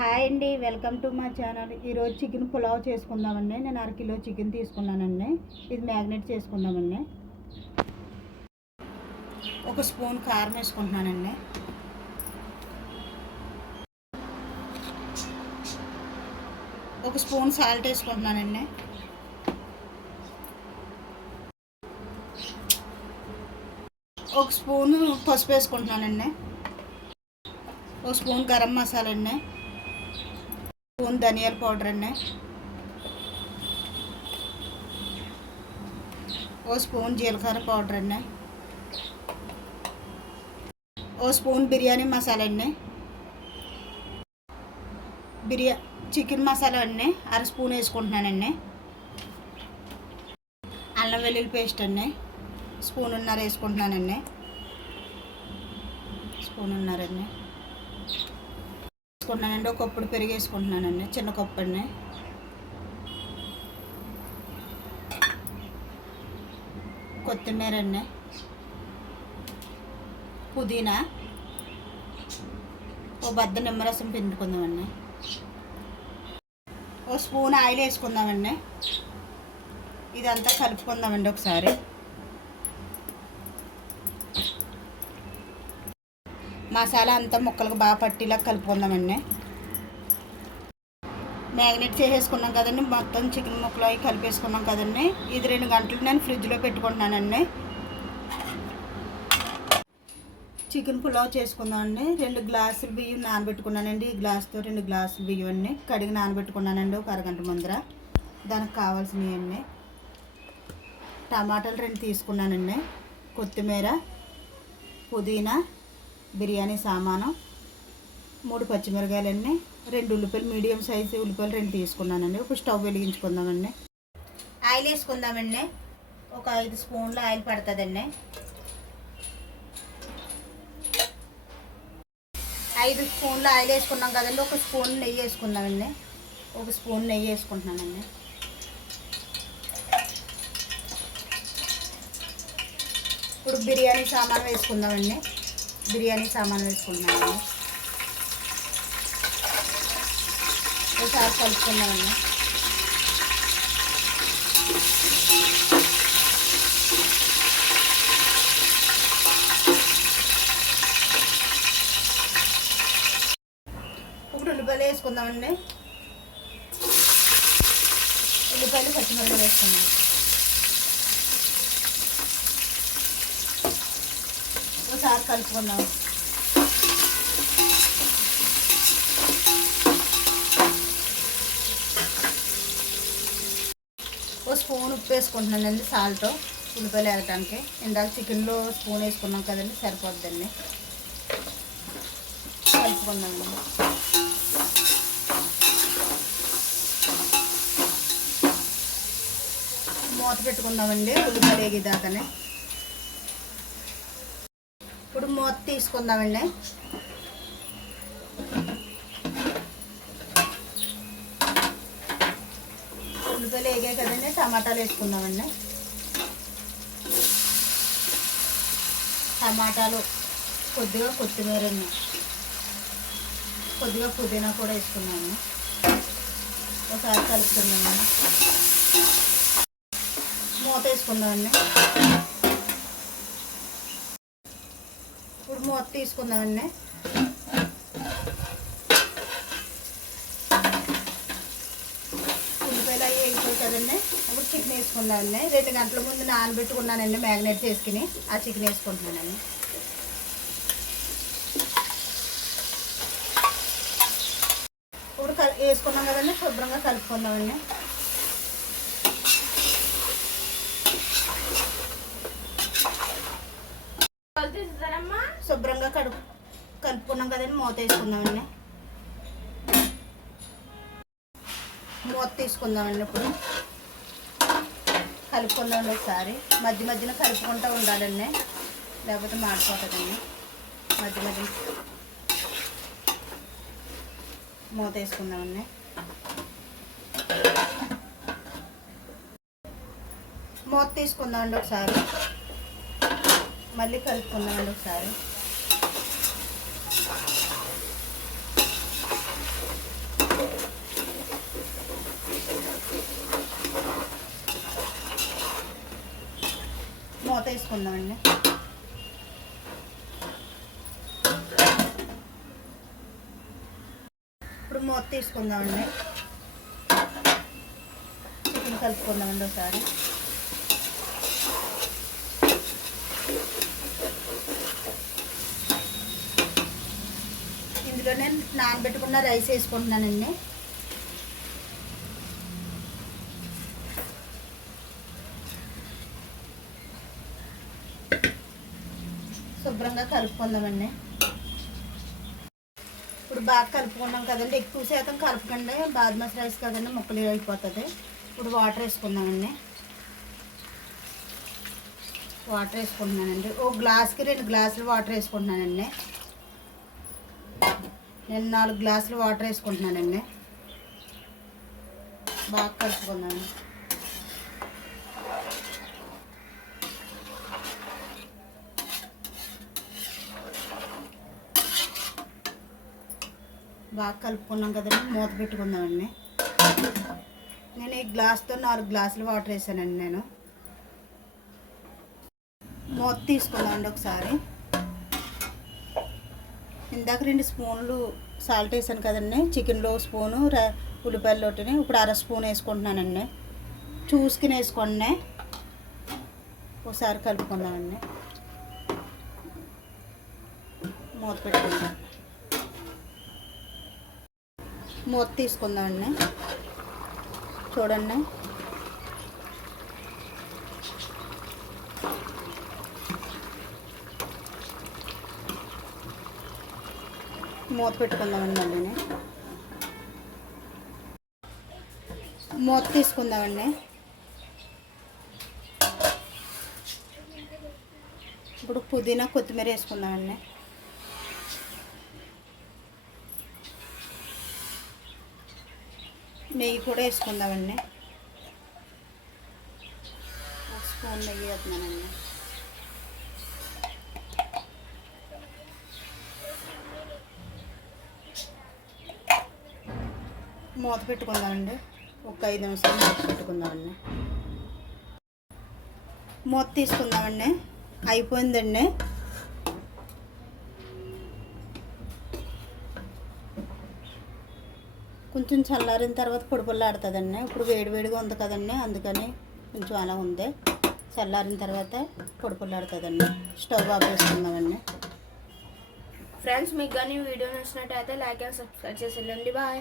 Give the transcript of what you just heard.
Hi అండి, welcome to మా channel. ఈరోజు చికెన్ పులావ్ చేసుకుందామండి. నేను 1/2 కిలో చికెన్ తీసుకున్నానండి. ఇది మ్యాగ్నేట్ చేసుకుందామండి. 1 స్పూన్ కారం వేసుకుంటున్నానండి. 1 స్పూన్ సాల్ట్ వేసుకుంటున్నానండి. 1 స్పూన్ పసుపు వేసుకుంటున్నానండి. 1 స్పూన్ గరం మసాలా అండి. స్పూన్ ధనియాల పౌడర్ అండి. 1 స్పూన్ జీలకర్ర పౌడర్ అండి. 1 స్పూన్ బిర్యానీ మసాలా అండి. చికెన్ మసాలా అండి 1/2 స్పూన్ వేసుకుంటున్నానండి. అల్లం వెల్లుల్లి పేస్ట్ అండి 1.5 స్పూన్ వేసుకుంటున్నానండి. 1 స్పూన్ వేసుకుంటున్నానండి. 1 కప్పుడు పెరుగు వేసుకుంటున్నానండి, చిన్న కప్పు అండి. కొత్తిమీర అండి, పుదీనా, 1 బద్ద నిమ్మరసం పిండుకుందామండి. 1 స్పూన్ ఆయిల్ వేసుకుందామండి. ఇదంతా కలుపుకుందామండి ఒకసారి. మసాలా అంతా ముక్కలకు బాగా పట్టిలా కలుపుకుందామండి. మ్యాగ్నేట్ చేసేసుకున్నాం కదండి, మొత్తం చికెన్ ముక్కలు అవి కలిపేసుకున్నాం కదండి. ఇది 2 గంటలు నేను ఫ్రిడ్జ్లో పెట్టుకుంటున్నానండి. చికెన్ పులావ్ చేసుకుందామండి. 2 గ్లాసులు బియ్యం నానబెట్టుకున్నానండి. ఈ గ్లాసుతో 2 గ్లాసులు బియ్యం అన్నీ కడిగి నానబెట్టుకున్నానండి 1 అరగంట ముందర. దానికి కావాల్సినవి అండి టమాటాలు 2 తీసుకున్నానండి. కొత్తిమీర, పుదీనా, బిర్యానీ సామాను, 3 పచ్చిమిరకాయలండి, 2 ఉల్లిపాయలు, మీడియం సైజు ఉల్లిపాయలు 2 తీసుకున్నానండి. ఒక స్టవ్ వెలిగించుకుందామండి. ఆయిల్ వేసుకుందామండి. ఒక 5 స్పూన్లు ఆయిల్ పడుతుందండి. 5 స్పూన్లు ఆయిల్ వేసుకున్నాం కదండి. 1 స్పూన్ నెయ్యి వేసుకుందామండి. 1 స్పూన్ నెయ్యి వేసుకుంటున్నానండి. ఇప్పుడు బిర్యానీ సామాను వేసుకుందామండి. బిర్యానీ సామాను వేసుకుంటున్నామండి. ఒకసారి కలుపుకుందామండి. ఇప్పుడు ఉల్లిపాయలు వేసుకుందామండి. ఉల్లిపాయలు, పచ్చిమిరపకాయలు వేసుకుందాం. ఒకసారి కలుపుకుందాం. ఒక స్పూన్ ఉప్పు వేసుకుంటున్నానండి, సాల్ట్ ఉల్లిపాయలు వేయడానికి. ఇందాక చికెన్లో స్పూన్ వేసుకున్నాం కదండి, సరిపోద్దండి. కలుపుకుందామండి. మూత పెట్టుకుందామండి ఉల్లిపాయలు వేగేదాకానే. ఇప్పుడు మూత తీసుకుందామండి. ఉల్లిపాయలు వేగాయి కదండి, టమాటాలు వేసుకుందామండి. టమాటాలు, కొద్దిగా కొత్తిమీర, కొద్దిగా పుదీనా కూడా వేసుకున్నాము. ఒకసారి కలుపుకుందామండి. మూత వేసుకుందామండి. ఇప్పుడు మూత తీసుకుందామండి. ఉల్లిపాయలు అవి వేగిపోయి కదండి. ఇప్పుడు చికెన్ వేసుకుందామండి. 2 గంటల ముందు నానబెట్టుకున్నానండి మ్యాగ్నేట్ చేసుకుని. ఆ చికెన్ వేసుకుంటున్నానండి. ఇప్పుడు వేసుకున్నాం కదండి, శుభ్రంగా కలుపుకుందామండి. శుభ్రంగా కలుపుకున్నాం కదండి. మూత వేసుకుందామండి. మూత తీసుకుందామండి. ఇప్పుడు కలుపుకుందామండి ఒకసారి. మధ్య మధ్యన కలుపుకుంటూ ఉండాలండి, లేకపోతే మాడిపోతుందండి. మధ్య మధ్యన మూత వేసుకుందామండి. మూత తీసుకుందామండి ఒకసారి. మళ్ళీ కలుపుకుందామండి ఒకసారి. వేసుకుందామండి. ఇప్పుడు మూత తీసుకుందామండి. చికెన్ కలుపుకుందామండి ఒకసారి. ఇందులో నేను నానబెట్టుకున్న రైస్ వేసుకుంటున్నానండి. శుభ్రంగా కలుపుకుందామండి. ఇప్పుడు బాగా కలుపుకున్నాం కదండి. ఎక్కువ శాతం కలుపుకండి, బాస్మతి రైస్ కదండి, ముక్కలు అయిపోతుంది. ఇప్పుడు వాటర్ వేసుకుందామండి. వాటర్ వేసుకుంటున్నానండి. ఓ గ్లాస్కి 2 గ్లాసులు వాటర్ వేసుకుంటున్నానండి. నేను 4 గ్లాసులు వాటర్ వేసుకుంటున్నానండి. బాగా కలుపుకున్నాను. బాగా కలుపుకున్నాం కదండి. మూత పెట్టుకుందామండి. నేను ఈ గ్లాస్తో 4 గ్లాసులు వాటర్ వేసానండి. నేను మూత తీసుకుందామండి ఒకసారి. ఇందాక 2 స్పూన్లు సాల్ట్ వేసాను కదండి. చికెన్లో స్పూను, ఉల్లిపాయలలోటిని ఇప్పుడు 1/2 స్పూన్ వేసుకుంటున్నానండి. చూసుకుని వేసుకోండి. ఒకసారి కలుపుకుందామండి. మూత పెట్టుకుందాం. మూత తీసుకుందామండి. చూడండి, మూత పెట్టుకుందామండి. మళ్ళీ మూత తీసుకుందామండి. ఇప్పుడు పుదీనా, కొత్తిమీర వేసుకుందామండి. నెయ్యి కూడా వేసుకుందామండి. 1 స్పూన్ నెయ్యి వేస్తున్నానండి. మూత పెట్టుకుందామండి. ఒక 5 నిమిషాలు మూత పెట్టుకుందామండి. మూత తీసుకుందామండి. అయిపోయిందండి. కొంచెం చల్లారిన తర్వాత పొడిపొల్లాడుతుందండి. ఇప్పుడు వేడివేడిగా ఉంది కదండి, అందుకని కొంచెం అలా ఉంది. చల్లారిన తర్వాత పొడిపొల్లాడుతుందండి. స్టవ్ ఆఫ్ చేసుకుందామండి. ఫ్రెండ్స్, మీకు కానీ వీడియో నచ్చినట్టయితే లైక్ అండ్ సబ్స్క్రైబ్ చేసి వెళ్ళండి. బాయ్.